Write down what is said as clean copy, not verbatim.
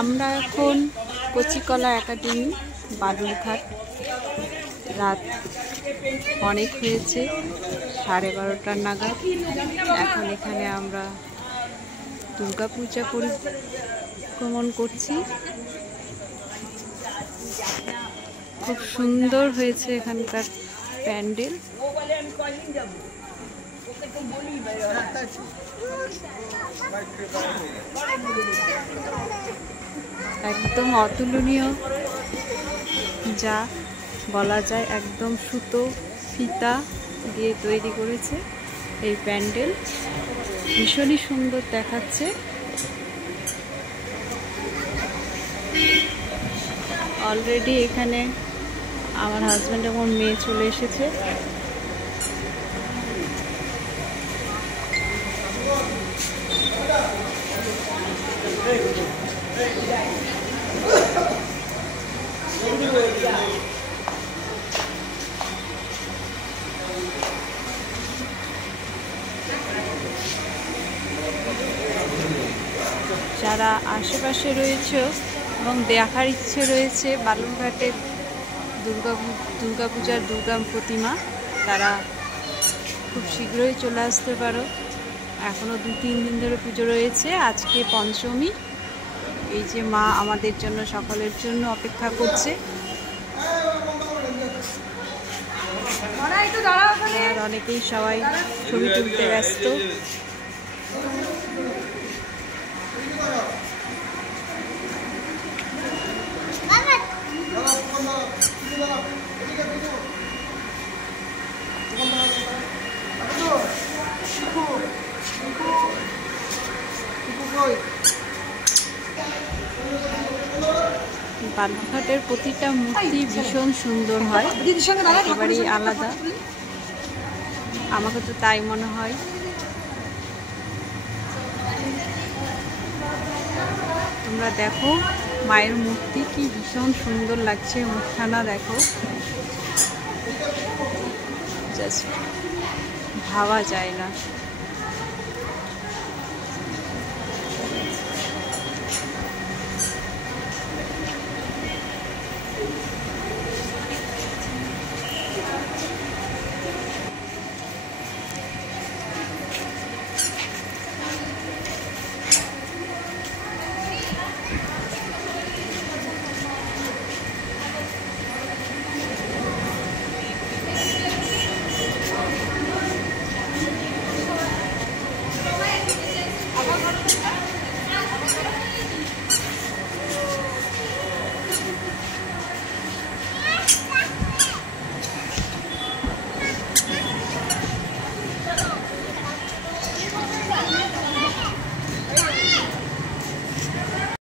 আমরা এখন কচিকলা একাডেমি, বালুরঘাট। রাত অনেক হয়েছে, 12:30 নাগাদ। এখন এখানে আমরা দুর্গাপূজা পরিক্রমণ করছি। খুব সুন্দর হয়েছে এখানকার প্যান্ডেল। একদম অতুলনীয়, যা বলা যায়। একদম সুতো ফিতা দিয়ে তৈরি করেছে এই প্যান্ডেল। ভীষণই সুন্দর দেখাচ্ছে। অলরেডি এখানে আমার হাজব্যান্ড এবং মেয়ে চলে এসেছে। যারা আশেপাশে রয়েছে এবং দেখার ইচ্ছে রয়েছে বালুরঘাটের দুর্গাপূজার দুর্গা প্রতিমা, তারা খুব শীঘ্রই চলে আসতে পারো। এখনও 2-3 দিন ধরে পুজো রয়েছে। আজকে পঞ্চমী। এই যে মা আমাদের জন্য, সকলের জন্য অপেক্ষা করছে। আর অনেকেই সবাই ছবি তুলতে ব্যস্ত। বালুরঘাটের প্রতিটা মূর্তি ভীষণ সুন্দর হয়, একেবারেই আলাদা। আমাকে তো তাই মনে হয়। তোমরা দেখো মায়ের মূর্তি কি ভীষণ সুন্দর লাগছে। মুখখানা দেখো, জাস্ট ভাবা যায় না।